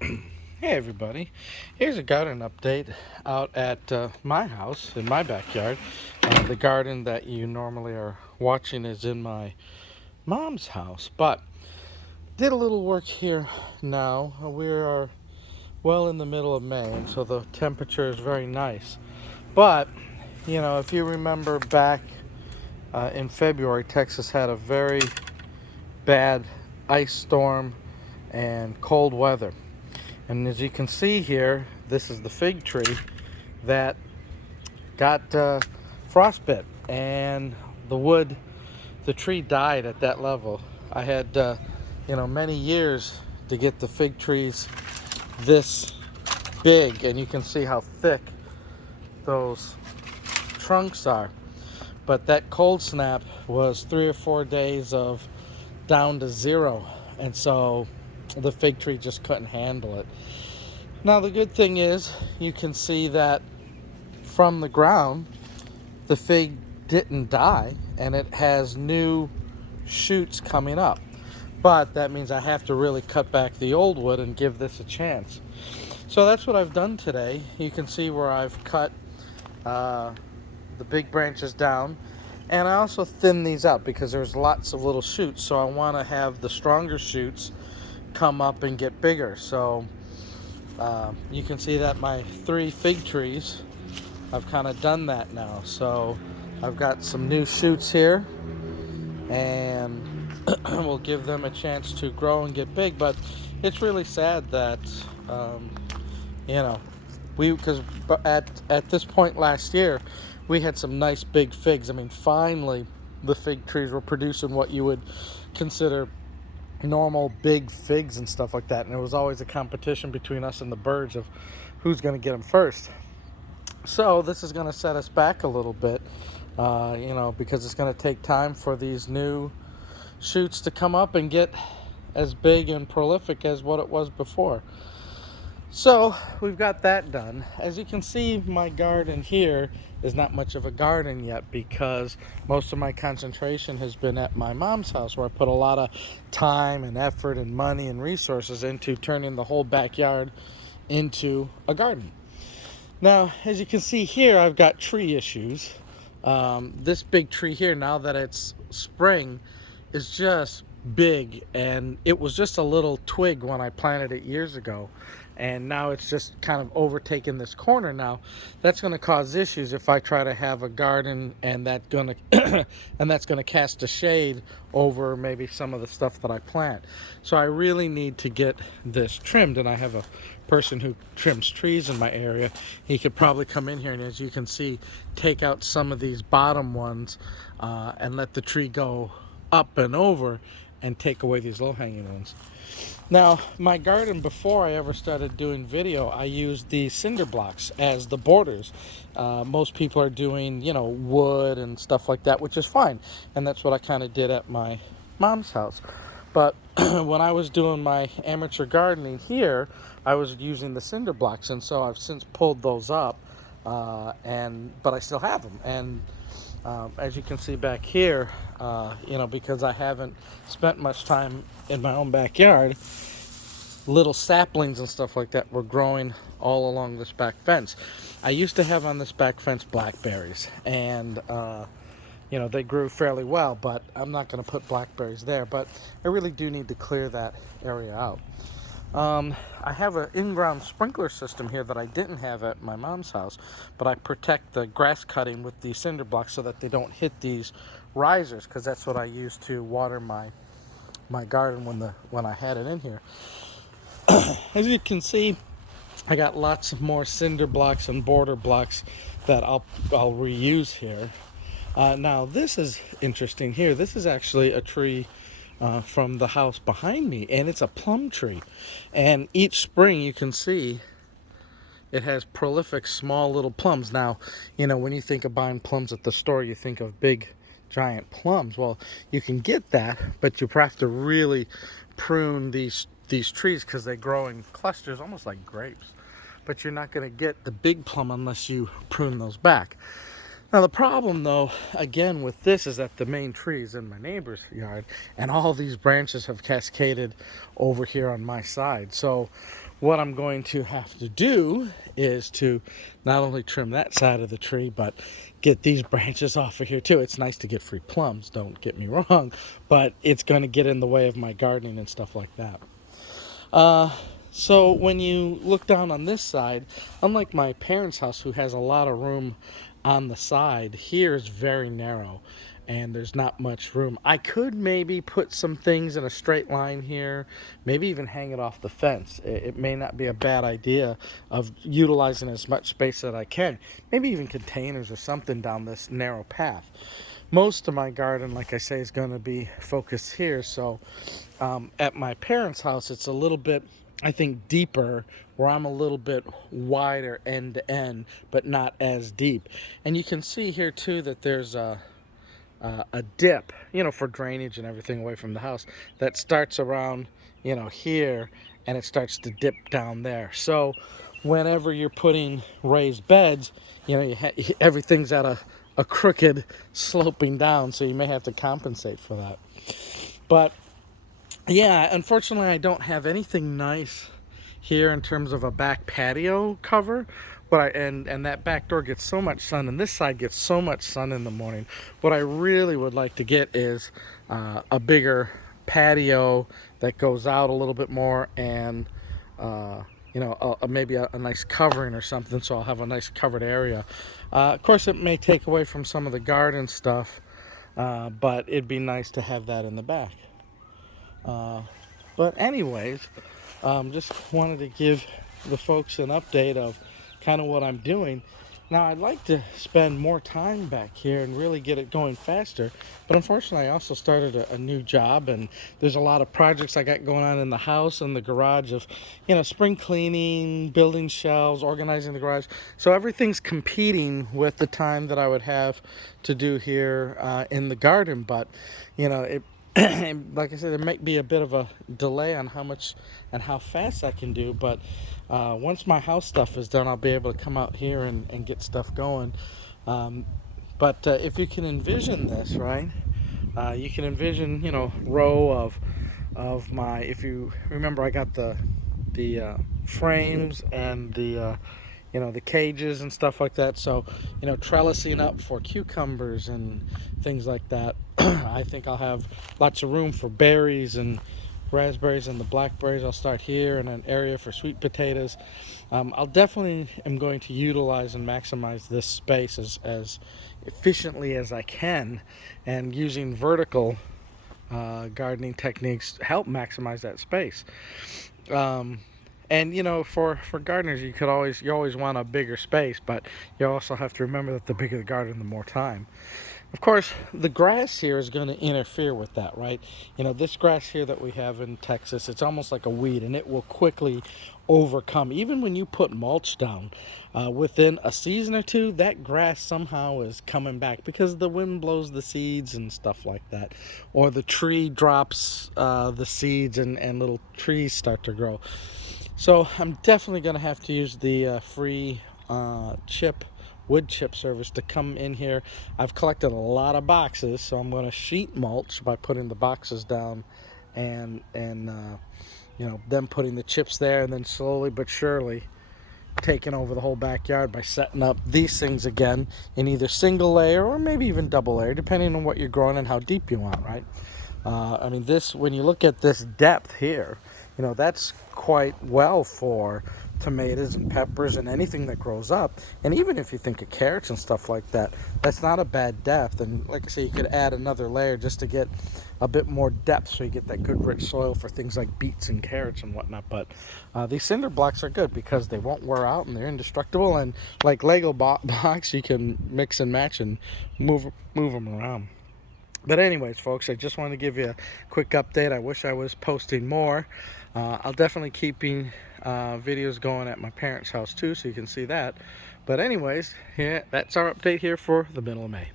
Hey everybody, here's a garden update out at my house in my backyard. The garden that you normally are watching is in my mom's house, but did a little work here now. We are well in the middle of May, and so the temperature is very nice. But, if you remember back in February, Texas had a very bad ice storm and cold weather. And as you can see here, this is the fig tree that got frostbit, and the wood, the tree died at that level. I had, many years to get the fig trees this big, and you can see how thick those trunks are. But that cold snap was 3 or 4 days of down to zero, and so the fig tree just couldn't handle it. Now, the good thing is you can see that from the ground, the fig didn't die and it has new shoots coming up. But that means I have to really cut back the old wood and give this a chance. So that's what I've done today. You can see where I've cut the big branches down, and I also thin these out because there's lots of little shoots. So I want to have the stronger shoots come up and get bigger. So you can see that my 3 fig trees, I've kind of done that now. So I've got some new shoots here, and we'll give them a chance to grow and get big. But it's really sad that, you know, because at this point last year, we had some nice big figs. I mean, finally, the fig trees were producing what you would consider normal big figs and stuff like that. And there was always a competition between us and the birds of who's going to get them first. So this is going to set us back a little bit, because it's going to take time for these new shoots to come up and get as big and prolific as what it was before. So we've got that done. As you can see, my garden here is not much of a garden yet because most of my concentration has been at my mom's house, where I put a lot of time and effort and money and resources into turning the whole backyard into a garden. Now, as you can see here, I've got tree issues. This big tree here, now that it's spring, is just big, and it was just a little twig when I planted it years ago, and now it's just kind of overtaken this corner. Now that's going to cause issues if I try to have a garden, and that's going to and that's going to cast a shade over maybe some of the stuff that I plant. So I really need to get this trimmed, and I have a person who trims trees in my area. He could probably come in here and, as you can see, take out some of these bottom ones and let the tree go up and over and take away these low-hanging ones. Now, my garden, before I ever started doing video, I used the cinder blocks as the borders. Most people are doing, wood and stuff like that, which is fine. And that's what I kind of did at my mom's house. But when I was doing my amateur gardening here, I was using the cinder blocks, and so I've since pulled those up, but I still have them. And as you can see back here, because I haven't spent much time in my own backyard, little saplings and stuff like that were growing all along this back fence. I used to have on this back fence blackberries, and they grew fairly well, but I'm not going to put blackberries there. But I really do need to clear that area out. I have an in-ground sprinkler system here that I didn't have at my mom's house, but I protect the grass cutting with these cinder blocks so that they don't hit these risers, because that's what I use to water my garden when I had it in here. As you can see, I got lots of more cinder blocks and border blocks that I'll reuse here. Now this is interesting here. This is actually a tree from the house behind me, and it's a plum tree. And each spring, you can see it has prolific small little plums. Now, when you think of buying plums at the store, you think of big giant plums. Well, you can get that, but you have to really prune these trees because they grow in clusters almost like grapes. But you're not going to get the big plum unless you prune those back. Now the problem, though, again with this, is that the main tree is in my neighbor's yard, and all these branches have cascaded over here on my side. So what I'm going to have to do is to not only trim that side of the tree, but get these branches off of here too. It's nice to get free plums, don't get me wrong, but it's going to get in the way of my gardening and stuff like that. So when you look down on this side, unlike my parents' house, who has a lot of room on the side, here is very narrow and there's not much room. I could maybe put some things in a straight line here, maybe even hang it off the fence. It may not be a bad idea of utilizing as much space that I can. Maybe even containers or something down this narrow path. Most of my garden, like I say, is going to be focused here. So at my parents' house, it's a little bit, I think, deeper, where I'm a little bit wider end to end, but not as deep. And you can see here too that there's a dip, for drainage and everything away from the house, that starts around, here, and it starts to dip down there. So whenever you're putting raised beds, everything's at a crooked sloping down, so you may have to compensate for that. But yeah, unfortunately I don't have anything nice here in terms of a back patio cover. And that back door gets so much sun, and this side gets so much sun in the morning. What I really would like to get is a bigger patio that goes out a little bit more, and maybe a nice covering or something, so I'll have a nice covered area. Of course, it may take away from some of the garden stuff, but it'd be nice to have that in the back. But anyways, just wanted to give the folks an update of kind of what I'm doing. Now, I'd like to spend more time back here and really get it going faster, but unfortunately I also started a new job, and there's a lot of projects I got going on in the house and the garage of, spring cleaning, building shelves, organizing the garage. So everything's competing with the time that I would have to do here in the garden, but it like I said, there might be a bit of a delay on how much and how fast I can do, but once my house stuff is done, I'll be able to come out here and get stuff going. But if you can envision this, right, you can envision, row of my, if you remember, I got the frames and the cages and stuff like that. So, trellising up for cucumbers and things like that. I think I'll have lots of room for berries and raspberries, and the blackberries I'll start here, and an area for sweet potatoes. I'll definitely am going to utilize and maximize this space as efficiently as I can, and using vertical gardening techniques to help maximize that space. And for gardeners, you always want a bigger space, but you also have to remember that the bigger the garden, the more time. Of course, the grass here is going to interfere with that, right? This grass here that we have in Texas, it's almost like a weed, and it will quickly overcome. Even when you put mulch down, within a season or two, that grass somehow is coming back because the wind blows the seeds and stuff like that. Or the tree drops the seeds, and little trees start to grow. So I'm definitely going to have to use the free wood chip service to come in here. I've collected a lot of boxes, so I'm going to sheet mulch by putting the boxes down, and then putting the chips there, and then slowly but surely taking over the whole backyard by setting up these things again in either single layer or maybe even double layer, depending on what you're growing and how deep you want, right? When you look at this depth here, that's quite well for tomatoes and peppers and anything that grows up. And even if you think of carrots and stuff like that, that's not a bad depth. And like I say, you could add another layer just to get a bit more depth, so you get that good rich soil for things like beets and carrots and whatnot. But these cinder blocks are good because they won't wear out and they're indestructible. And like Lego blocks, you can mix and match and move them around. But anyways, folks, I just wanted to give you a quick update. I wish I was posting more. I'll definitely keeping videos going at my parents' house too, so you can see that. But anyways, yeah, that's our update here for the middle of May.